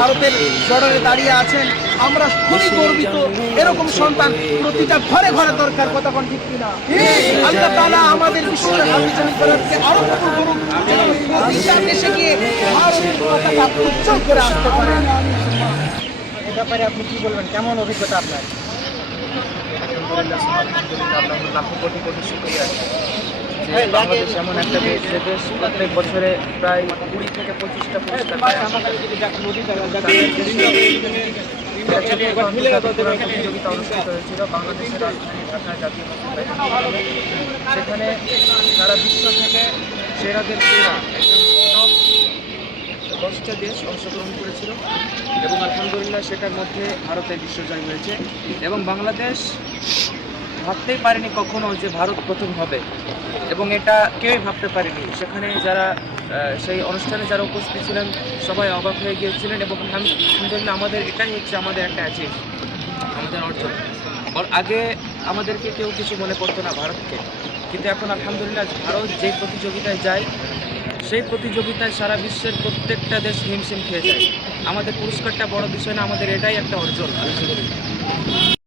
ভারতের বর্ডারে দাঁড়িয়ে আছেন। আমরা খুবই গর্বিত, এরকম সন্তান প্রতিটা ঘরে ঘরে দরকার। কথা কোন ঠিক কিনা? আল্লাহ তাআলা আমাদের বিশ্বের হাফিজান করাকে আরো কবুল করুন, যেন প্রতিটা দেশে গিয়ে ভারতের পতাকা উজ্জ্বল করে আসতে পারে। এ ব্যাপারে আপনি কি বলবেন, কেমন অভিজ্ঞতা আপনার? আলহামদুলিল্লাহ, লাখো কোটি কোটি শুকরিয়া যে বাংলাদেশ এমন একটা দেশ যে দেশ প্রত্যেক বছরে প্রায় 20 থেকে 25টা পুরস্কার পায়। প্রতিযোগিতা অনুষ্ঠিত হয়েছিল বাংলাদেশের রাজধানী ঢাকা জাতীয় মসজিদ, সেখানে সারা বিশ্ব থেকে সেরাদের সেরা টপ 10টা দেশ অংশগ্রহণ করেছিল এবং আলহামদুলিল্লাহ সেটার মধ্যে ভারতের বিশ্বজয় হয়েছে। এবং বাংলাদেশ ভাবতেই পারেনি কখনো যে ভারত প্রথম হবে, এবং এটা কেউই ভাবতে পারেনি। সেখানে যারা সেই অনুষ্ঠানে যারা উপস্থিত ছিলেন সবাই অবাক হয়ে গিয়েছিলেন। এবং আলহামদুলিল্লাহ আমাদের এটাই হচ্ছে আমাদের একটা অ্যাচিভ, আমাদের অর্জন। আগে আমাদেরকে কেউ কিছু মনে করতো না ভারতকে, কিন্তু এখন আলহামদুলিল্লাহ ভারত যে প্রতিযোগিতায় যায় সেই প্রতিযোগিতায় সারা বিশ্বের প্রত্যেকটা দেশ হিমশিম খেয়ে যায়। আমাদের পুরস্কারটা বড় বিষয় না, আমাদের এটাই একটা অর্জন আলহামদুলিল্লাহ।